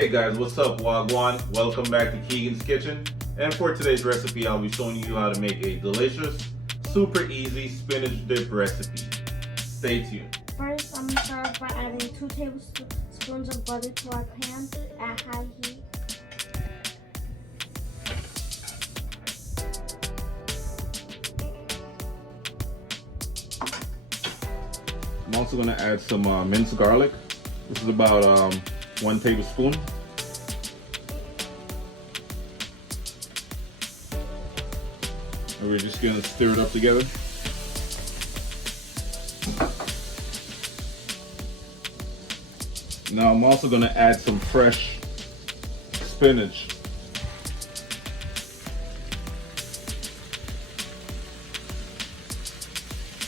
Hey guys, what's up, Wagwan? Welcome back to Keegan's Kitchen. And for today's recipe, I'll be showing you how to make a delicious, super easy spinach dip recipe. Stay tuned. First, I'm going to start by adding 2 tablespoons of butter to our pan at high heat. I'm also going to add some minced garlic. This is about 1 tablespoon. And we're just going to stir it up together. Now I'm also going to add some fresh spinach.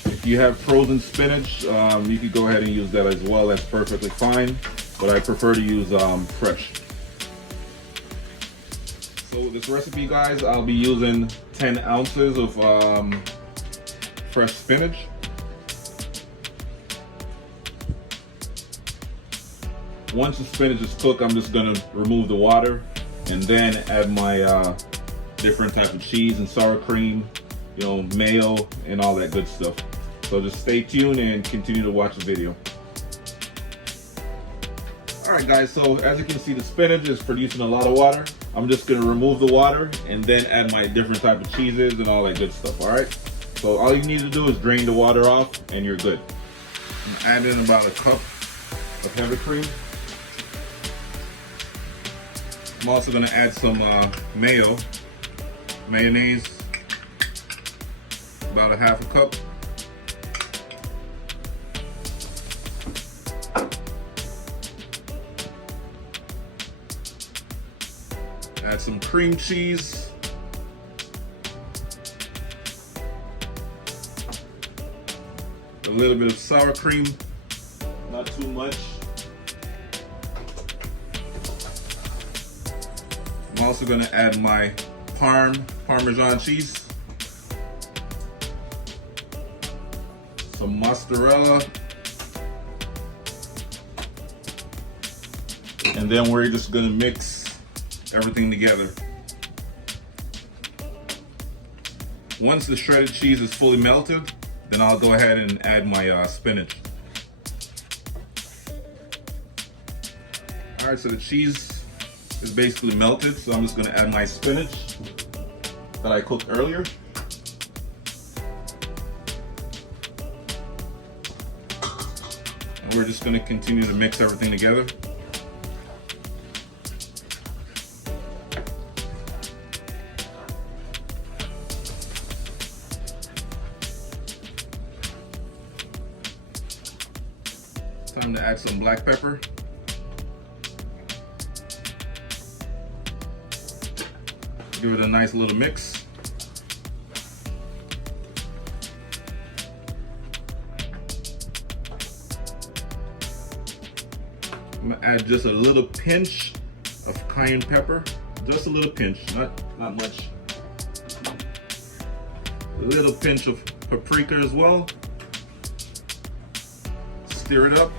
If you have frozen spinach, you could go ahead and use that as well. That's perfectly fine, but I prefer to use fresh. So this recipe, guys, I'll be using 10 ounces of fresh spinach. Once the spinach is cooked, I'm just going to remove the water and then add my different type of cheese and sour cream, mayo and all that good stuff. So just stay tuned and continue to watch the video. Alright guys, so as you can see, the spinach is producing a lot of water. I'm just going to remove the water and then add my different type of cheeses and all that good stuff, alright? So all you need to do is drain the water off and you're good. Add in about a cup of heavy cream. I'm also going to add some mayonnaise, about a half a cup. Add some cream cheese. A little bit of sour cream, not too much. I'm also going to add my Parmesan cheese, some mozzarella, and then we're just going to mix everything together. Once the shredded cheese is fully melted, then I'll go ahead and add my spinach. Alright, so the cheese is basically melted, so I'm just going to add my spinach that I cooked earlier. And we're just going to continue to mix everything together. Time to add some black pepper. Give it a nice little mix. I'm gonna add just a little pinch of cayenne pepper. Just a little pinch, not much. A little pinch of paprika as well. Stir it up.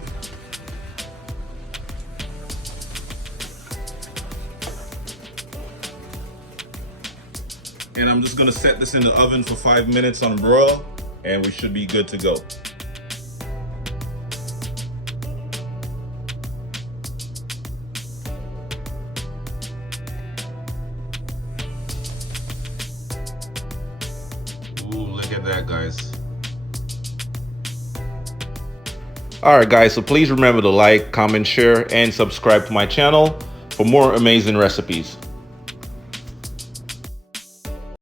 And I'm just going to set this in the oven for 5 minutes on a broil, and we should be good to go. Ooh, look at that, guys. Alright guys, so please remember to like, comment, share, and subscribe to my channel for more amazing recipes.